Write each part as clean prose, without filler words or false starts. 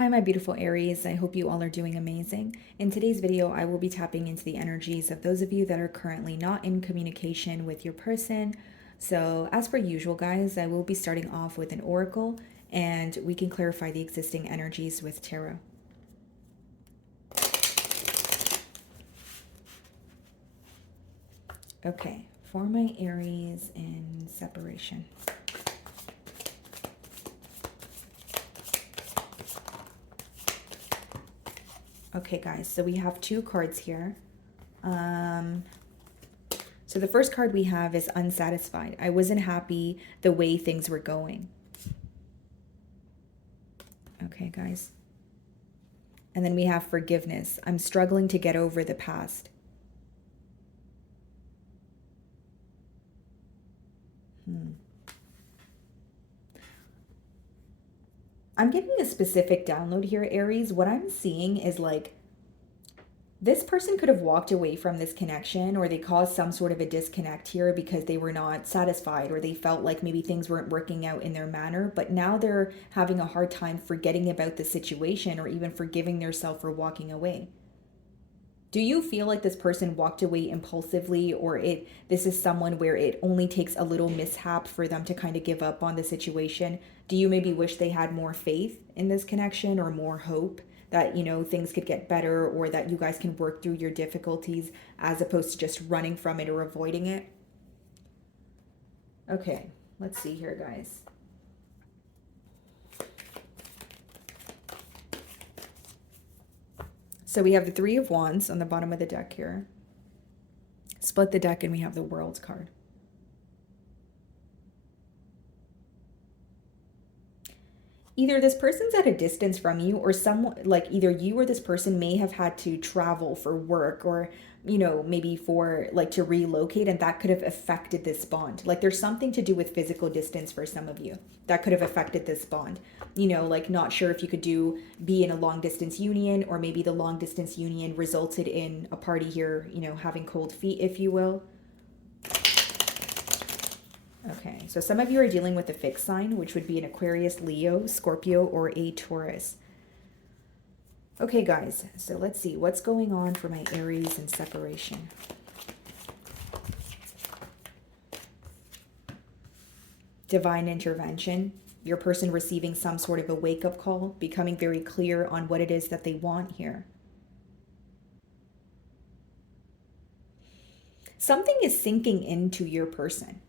Hi, my beautiful Aries. I hope you all are doing amazing. In today's video, I will be tapping into the energies of those of you that are currently not in communication with your person. So, as per usual, guys, I will be starting off with an oracle and we can clarify the existing energies with tarot. Okay, for my Aries in separation. Okay, guys, so we have two cards here. So the first card we have is unsatisfied. I wasn't happy the way things were going. Okay, guys. And then we have forgiveness. I'm struggling to get over the past. I'm getting a specific download here, Aries. What I'm seeing is like this person could have walked away from this connection, or they caused some sort of a disconnect here because they were not satisfied, or they felt like maybe things weren't working out in their manner, but now they're having a hard time forgetting about the situation or even forgiving themselves for walking away. Do you feel like this person walked away impulsively, or this is someone where it only takes a little mishap for them to kind of give up on the situation? Do you maybe wish they had more faith in this connection or more hope that, you know, things could get better, or that you guys can work through your difficulties as opposed to just running from it or avoiding it? Okay, let's see here, guys. So we have the Three of Wands on the bottom of the deck here. Split the deck and we have the World card. Either this person's at a distance from you, or someone, like either you or this person may have had to travel for work, or, you know, maybe for like to relocate, and that could have affected this bond. Like there's something to do with physical distance for some of you that could have affected this bond. You know, like not sure if you could be in a long distance union, or maybe the long distance union resulted in a party here, you know, having cold feet, if you will. Okay, so some of you are dealing with a fixed sign, which would be an Aquarius, Leo, Scorpio, or a Taurus. Okay, guys, so let's see what's going on for my Aries in separation. Divine intervention. Your person receiving some sort of a wake-up call, becoming very clear on what it is that they want here. Something is sinking into your person.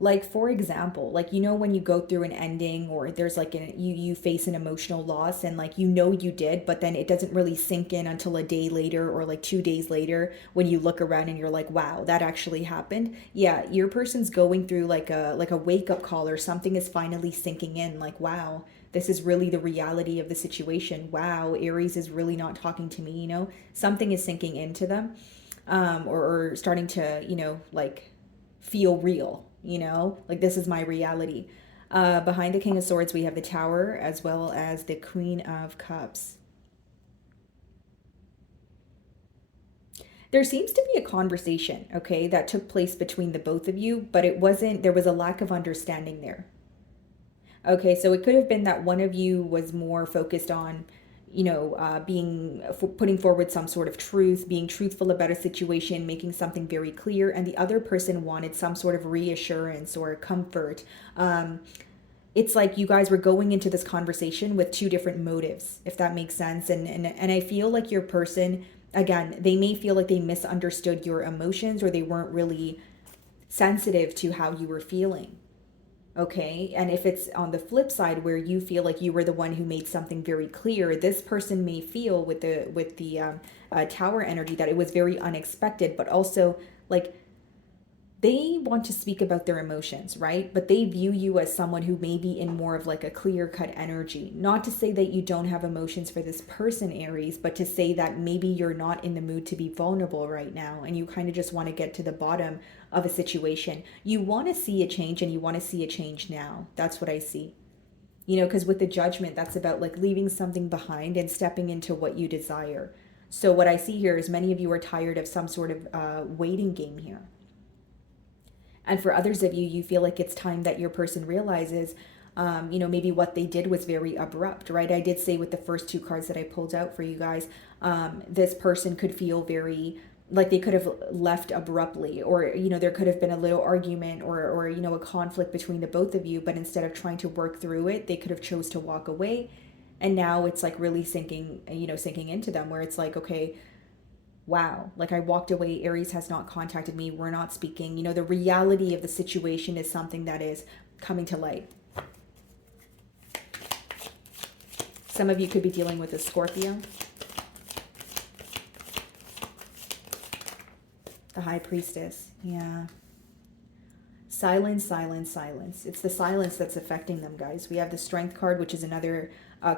Like, for example, like, you know, when you go through an ending, or there's like you face an emotional loss, and like, you know, you did, but then it doesn't really sink in until a day later, or like 2 days later, when you look around and you're like, wow, that actually happened. Yeah, your person's going through like a wake up call, or something is finally sinking in, like, wow, this is really the reality of the situation. Wow, Aries is really not talking to me, you know? Something is sinking into them, or starting to, you know, like feel real, you know, like this is my reality. Behind the King of Swords, we have the Tower as well as the Queen of Cups. There seems to be a conversation, okay, that took place between the both of you, but there was a lack of understanding there. Okay, so it could have been that one of you was more focused on, you know, putting forward some sort of truth, being truthful about a situation, making something very clear, and the other person wanted some sort of reassurance or comfort. It's like you guys were going into this conversation with two different motives, if that makes sense. And I feel like your person, again, they may feel like they misunderstood your emotions, or they weren't really sensitive to how you were feeling. Okay, and if it's on the flip side where you feel like you were the one who made something very clear, this person may feel with the Tower energy that it was very unexpected, but also like they want to speak about their emotions, right? But they view you as someone who may be in more of like a clear cut energy. Not to say that you don't have emotions for this person, Aries, but to say that maybe you're not in the mood to be vulnerable right now, and you kind of just want to get to the bottom of a situation. You want to see a change, and you want to see a change now. That's what I see. You know, because with the Judgment, that's about like leaving something behind and stepping into what you desire. So what I see here is many of you are tired of some sort of waiting game here. And for others of you, you feel like it's time that your person realizes, You know, maybe what they did was very abrupt, right? I did say with the first two cards that I pulled out for you guys, this person could feel very like they could have left abruptly, or you know, there could have been a little argument, or you know, a conflict between the both of you, but instead of trying to work through it, they could have chose to walk away. And now it's like really sinking, you know, sinking into them, where it's like, okay, wow, like I walked away, Aries has not contacted me, we're not speaking. You know, the reality of the situation is something that is coming to light. Some of you could be dealing with a Scorpio. The High Priestess, yeah. Silence, silence, silence. It's the silence that's affecting them, guys. We have the Strength card, which is another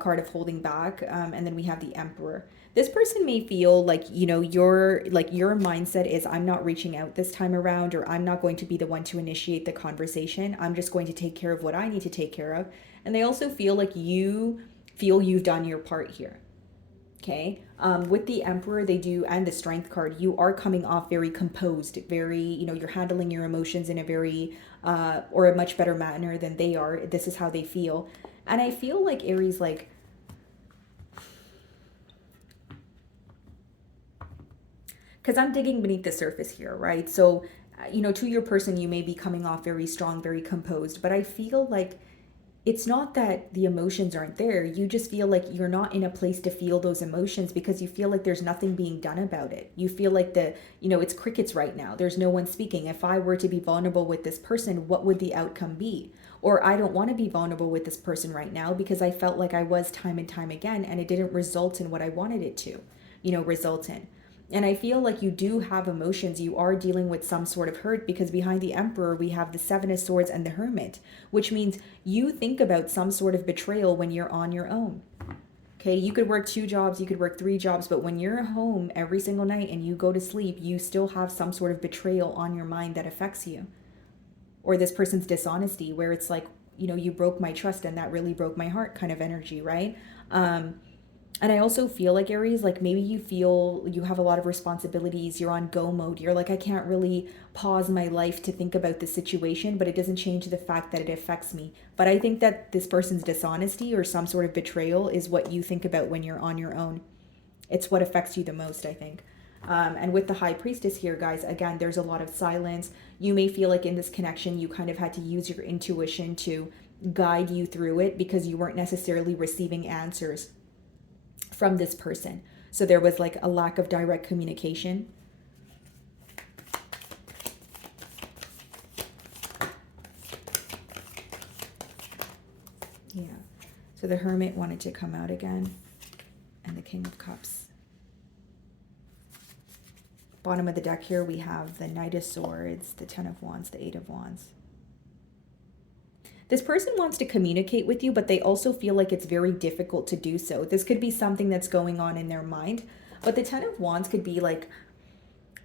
card of holding back, and then we have the Emperor. This person may feel like, you know, your mindset is, I'm not reaching out this time around, or I'm not going to be the one to initiate the conversation. I'm just going to take care of what I need to take care of. And they also feel like you feel you've done your part here. Okay. With the Emperor, they do, and the Strength card, you are coming off very composed, very, you know, you're handling your emotions in a very, or a much better manner than they are. This is how they feel. And I feel like Aries, like, because I'm digging beneath the surface here, right? So, you know, to your person, you may be coming off very strong, very composed, but I feel like it's not that the emotions aren't there. You just feel like you're not in a place to feel those emotions because you feel like there's nothing being done about it. You feel like you know, it's crickets right now. There's no one speaking. If I were to be vulnerable with this person, what would the outcome be? Or I don't want to be vulnerable with this person right now because I felt like I was time and time again, and it didn't result in what I wanted it to, you know, result in. And I feel like you do have emotions. You are dealing with some sort of hurt, because behind the Emperor, we have the Seven of Swords and the Hermit, which means you think about some sort of betrayal when you're on your own. Okay, you could work 2 jobs, you could work 3 jobs, but when you're home every single night and you go to sleep, you still have some sort of betrayal on your mind that affects you. Or this person's dishonesty, where it's like, you know, you broke my trust and that really broke my heart kind of energy, right? And I also feel like, Aries, like maybe you feel you have a lot of responsibilities, you're on go mode, you're like, I can't really pause my life to think about the situation, but it doesn't change the fact that it affects me. But I think that this person's dishonesty or some sort of betrayal is what you think about when you're on your own. It's what affects you the most, I think. And with the High Priestess here, guys, again, there's a lot of silence. You may feel like in this connection, you kind of had to use your intuition to guide you through it because you weren't necessarily receiving answers from this person. So there was like a lack of direct communication. Yeah. So the Hermit wanted to come out again, and the King of Cups. Bottom of the deck here, we have the Knight of Swords, the Ten of Wands, the Eight of Wands. This person wants to communicate with you, but they also feel like it's very difficult to do so. This could be something that's going on in their mind, but the Ten of Wands could be like,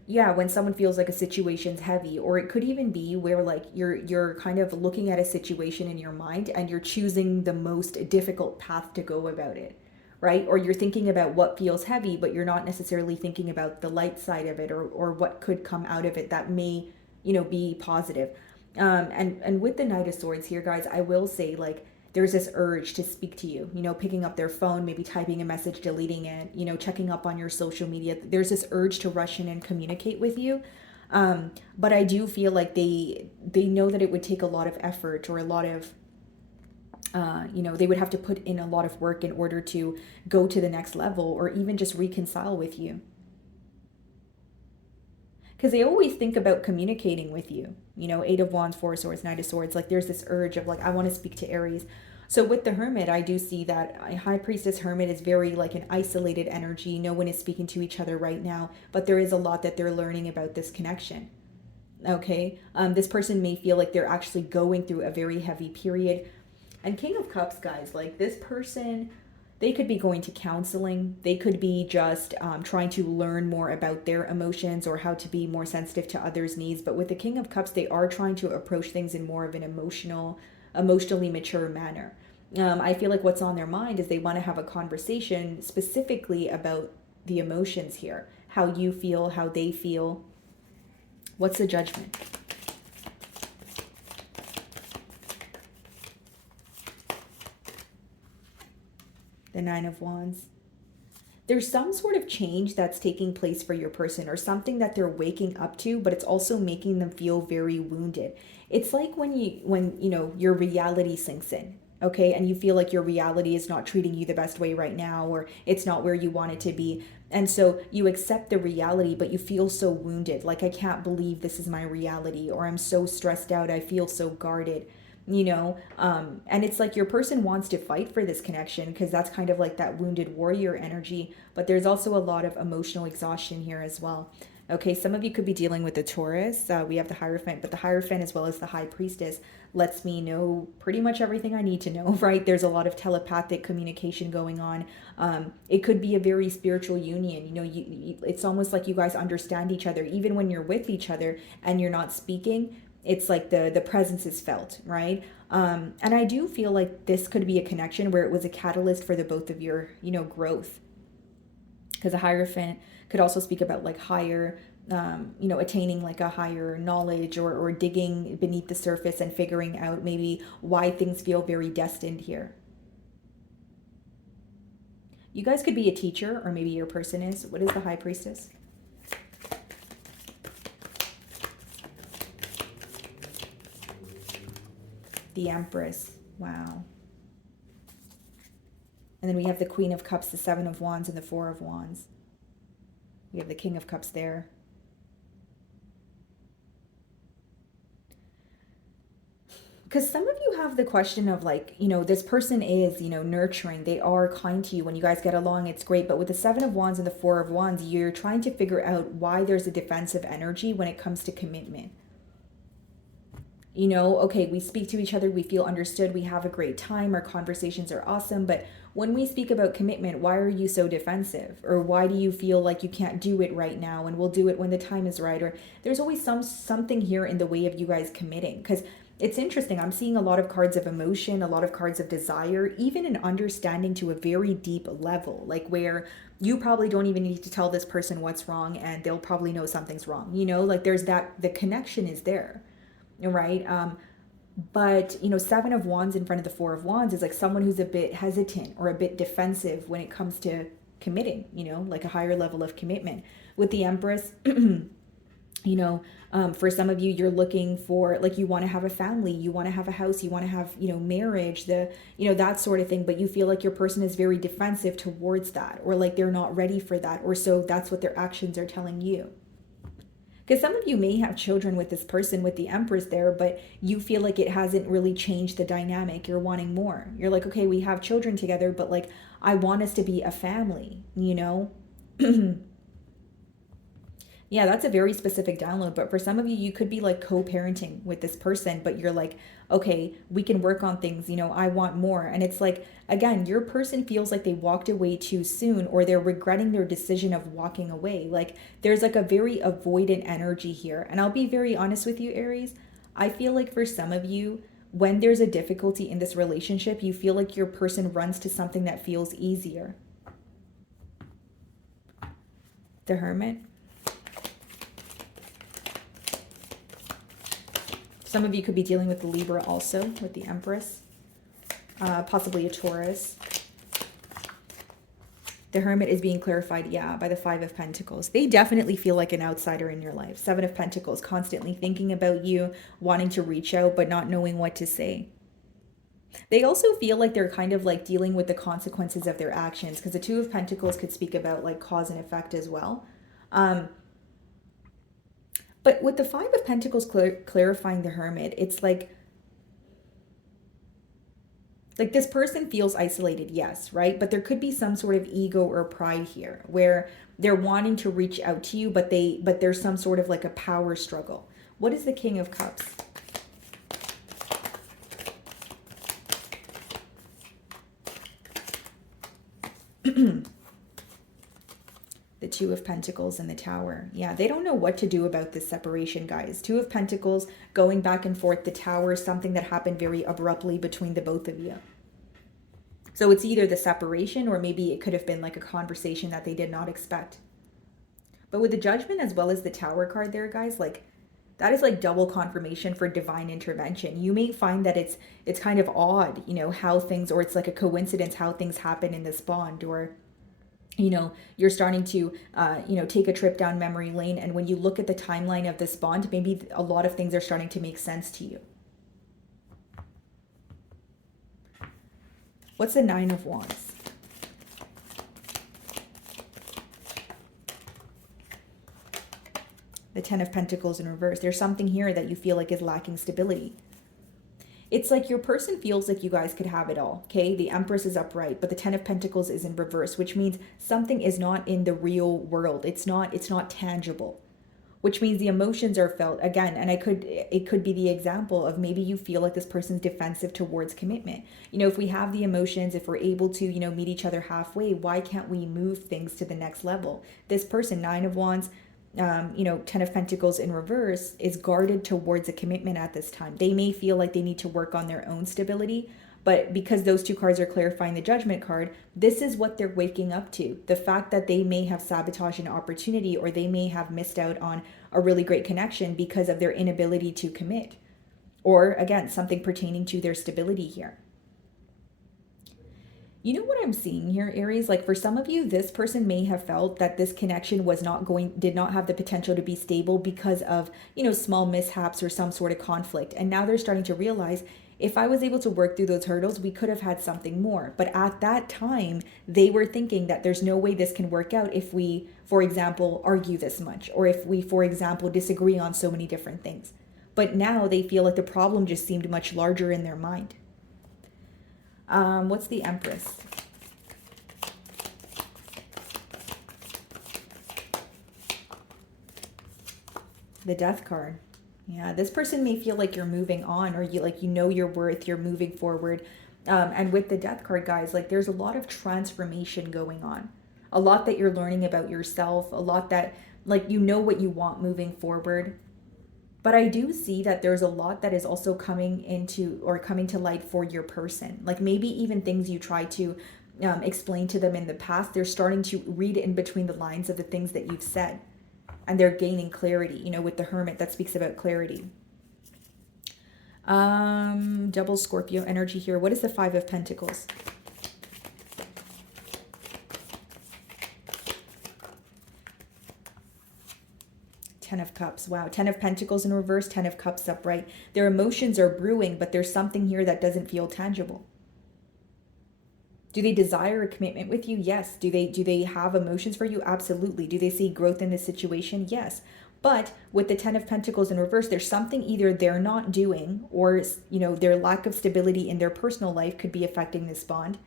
yeah, when someone feels like a situation's heavy, or it could even be where like you're kind of looking at a situation in your mind and you're choosing the most difficult path to go about it, right? Or you're thinking about what feels heavy, but you're not necessarily thinking about the light side of it, or what could come out of it that may, you know, be positive. And with the Knight of Swords here, guys, I will say, like, there's this urge to speak to you, you know, picking up their phone, maybe typing a message, deleting it, you know, checking up on your social media. There's this urge to rush in and communicate with you. But I do feel like they know that it would take a lot of effort, or a lot of, you know, they would have to put in a lot of work in order to go to the next level, or even just reconcile with you. Because they always think about communicating with you. You know, Eight of Wands, Four of Swords, Knight of Swords. Like there's this urge of like, I want to speak to Aries. So with the Hermit, I do see that a High Priestess Hermit is very like an isolated energy. No one is speaking to each other right now, but there is a lot that they're learning about this connection. Okay, this person may feel like they're actually going through a very heavy period. And King of Cups, guys, like this person, they could be going to counseling. They could be just trying to learn more about their emotions, or how to be more sensitive to others' needs. But with the King of Cups, they are trying to approach things in more of an emotionally mature manner. I feel like what's on their mind is they want to have a conversation specifically about the emotions here. How you feel, how they feel. What's the Judgment? The Nine of Wands. There's some sort of change that's taking place for your person, or something that they're waking up to, but it's also making them feel very wounded. It's like when your reality sinks in, okay, and you feel like your reality is not treating you the best way right now, or it's not where you want it to be. And so you accept the reality, but you feel so wounded, like, I can't believe this is my reality, or I'm so stressed out, I feel so guarded. And it's like your person wants to fight for this connection, because that's kind of like that wounded warrior energy, but there's also a lot of emotional exhaustion here as well. Okay, some of you could be dealing with the Taurus. We have the Hierophant, but the Hierophant as well as the High Priestess lets me know pretty much everything I need to know, right? There's a lot of telepathic communication going on. It could be a very spiritual union. It's almost like you guys understand each other, even when you're with each other and you're not speaking. It's like the presence is felt, right? And I do feel like this could be a connection where it was a catalyst for the both of your growth, because a Hierophant could also speak about like higher, attaining like a higher knowledge, or digging beneath the surface and figuring out maybe why things feel very destined here. You guys could be a teacher, or maybe your person is. What is the High Priestess? The Empress. Wow. And then we have the Queen of Cups, the Seven of Wands, and the Four of Wands. We have the King of Cups there. Because some of you have the question of like, this person is, nurturing. They are kind to you. When you guys get along, it's great. But with the Seven of Wands and the Four of Wands, you're trying to figure out why there's a defensive energy when it comes to commitment. Okay, we speak to each other, we feel understood, we have a great time, our conversations are awesome, but when we speak about commitment, why are you so defensive? Or why do you feel like you can't do it right now, and we'll do it when the time is right? Or there's always something here in the way of you guys committing. Because it's interesting, I'm seeing a lot of cards of emotion, a lot of cards of desire, even an understanding to a very deep level, like where you probably don't even need to tell this person what's wrong, and they'll probably know something's wrong. Like there's that, the connection is there, right? But Seven of Wands in front of the Four of Wands is like someone who's a bit hesitant or a bit defensive when it comes to committing, like a higher level of commitment. With the Empress, for some of you, you're looking for, like, you want to have a family, you want to have a house, you want to have, marriage, that sort of thing, but you feel like your person is very defensive towards that, or like they're not ready for that, or so that's what their actions are telling you. Because some of you may have children with this person, with the Empress there, but you feel like it hasn't really changed the dynamic. You're wanting more. You're like, okay, we have children together, but like, I want us to be a family, Yeah, that's a very specific download. But for some of you, you could be like co-parenting with this person, but you're like, okay, we can work on things. I want more. And it's like, again, your person feels like they walked away too soon, or they're regretting their decision of walking away. Like there's like a very avoidant energy here. And I'll be very honest with you, Aries. I feel like for some of you, when there's a difficulty in this relationship, you feel like your person runs to something that feels easier. The Hermit. Some of you could be dealing with the Libra also, with the Empress, possibly a Taurus. The Hermit is being clarified, by the Five of Pentacles. They definitely feel like an outsider in your life. Seven of Pentacles, constantly thinking about you, wanting to reach out, but not knowing what to say. They also feel like they're kind of like dealing with the consequences of their actions, because the Two of Pentacles could speak about like cause and effect as well. But with the Five of Pentacles clarifying the Hermit, it's like this person feels isolated, yes, right? But there could be some sort of ego or pride here where they're wanting to reach out to you, but there's some sort of like a power struggle. What is the King of Cups? The Two of Pentacles and the Tower. Yeah, they don't know what to do about this separation, guys. Two of Pentacles going back and forth. The Tower, something that happened very abruptly between the both of you. So it's either the separation, or maybe it could have been like a conversation that they did not expect. But with the Judgment as well as the Tower card there, guys, like That is like double confirmation for divine intervention. You may find that it's kind of odd, how things, or it's like a coincidence how things happen in this bond, or you're starting to take a trip down memory lane, and when you look at the timeline of this bond, maybe a lot of things are starting to make sense to you. What's the Nine of Wands? The Ten of Pentacles in reverse. There's something here that you feel like is lacking stability. It's like your person feels like you guys could have it all, okay? The Empress is upright, but the Ten of Pentacles is in reverse, which means something is not in the real world. It's not tangible, which means the emotions are felt again. And it could be the example of maybe you feel like this person's defensive towards commitment. If we have the emotions, if we're able to, meet each other halfway, why can't we move things to the next level? This person, Nine of Wands, Ten of Pentacles in reverse, is guarded towards a commitment at this time. They may feel like they need to work on their own stability, but because those two cards are clarifying the Judgment card, this is what they're waking up to. The fact that they may have sabotaged an opportunity, or they may have missed out on a really great connection because of their inability to commit. Or again, something pertaining to their stability here. You know what I'm seeing here, Aries? Like for some of you, this person may have felt that this connection did not have the potential to be stable because of, small mishaps or some sort of conflict. And now they're starting to realize, if I was able to work through those hurdles, we could have had something more. But at that time, they were thinking that there's no way this can work out if we, for example, argue this much, or if we, for example, disagree on so many different things. But now they feel like the problem just seemed much larger in their mind. What's the Empress? The Death card. Yeah, this person may feel like you're moving on, or you know your worth, you're moving forward. And with the Death card, guys, like there's a lot of transformation going on. A lot that you're learning about yourself, a lot that what you want moving forward. But I do see that there's a lot that is also coming to light for your person. Like maybe even things you try to explain to them in the past, they're starting to read in between the lines of the things that you've said. And they're gaining clarity, with the Hermit, that speaks about clarity. Double Scorpio energy here. What is the Five of Pentacles? Ten of Cups. Wow. 10 of Pentacles in reverse, 10 of Cups upright. Their emotions are brewing, but there's something here that doesn't feel tangible. Do they desire a commitment with you? Yes. Do they have emotions for you? Absolutely. Do they see growth in this situation? Yes. But with the 10 of Pentacles in reverse, there's something either they're not doing, or their lack of stability in their personal life could be affecting this bond.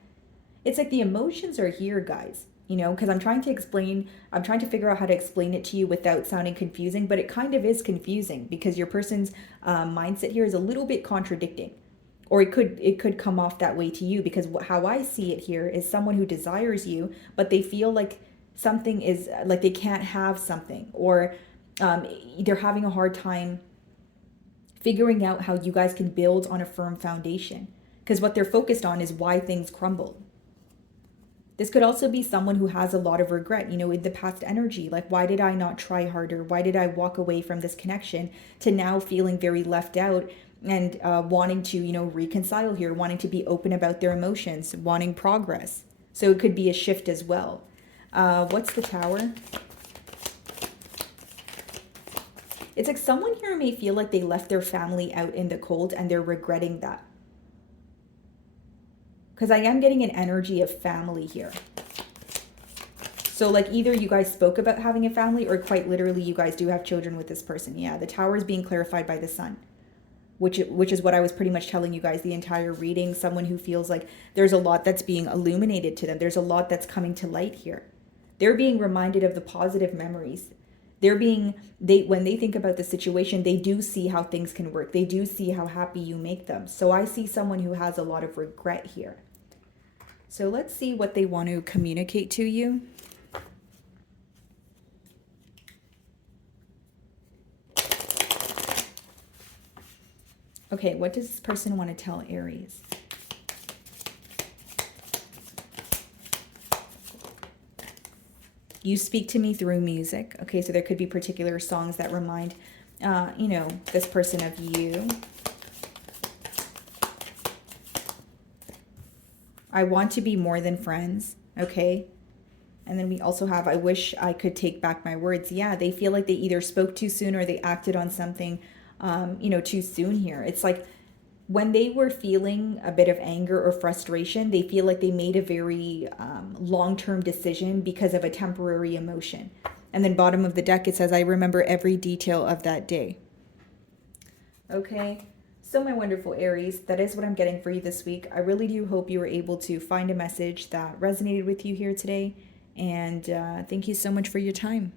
It's like the emotions are here, guys. Because I'm trying to figure out how to explain it to you without sounding confusing, but it kind of is confusing because your person's mindset here is a little bit contradicting, or it could come off that way to you, because how I see it here is someone who desires you, but they feel like something is like they can't have something, or they're having a hard time figuring out how you guys can build on a firm foundation, because what they're focused on is why things crumbled. This could also be someone who has a lot of regret, in the past energy. Like, why did I not try harder? Why did I walk away from this connection? To now feeling very left out and wanting to, reconcile here, wanting to be open about their emotions, wanting progress. So it could be a shift as well. What's the Tower? It's like someone here may feel like they left their family out in the cold and they're regretting that. Because I am getting an energy of family here. So like either you guys spoke about having a family, or quite literally you guys do have children with this person. Yeah, the Tower is being clarified by the Sun, which is what I was pretty much telling you guys the entire reading. Someone who feels like there's a lot that's being illuminated to them. There's a lot that's coming to light here. They're being reminded of the positive memories. When they think about the situation, they do see how things can work. They do see how happy you make them. So I see someone who has a lot of regret here. So let's see what they want to communicate to you. Okay, what does this person want to tell Aries? You speak to me through music. Okay, so there could be particular songs that remind you know, this person of you. I want to be more than friends, okay? And then we also have, I wish I could take back my words. Yeah, they feel like they either spoke too soon or they acted on something, you know, too soon here. It's like when they were feeling a bit of anger or frustration, they feel like they made a very long-term decision because of a temporary emotion. And then bottom of the deck, it says, I remember every detail of that day. Okay. So, my wonderful Aries, that is what I'm getting for you this week. I really do hope you were able to find a message that resonated with you here today. And thank you so much for your time.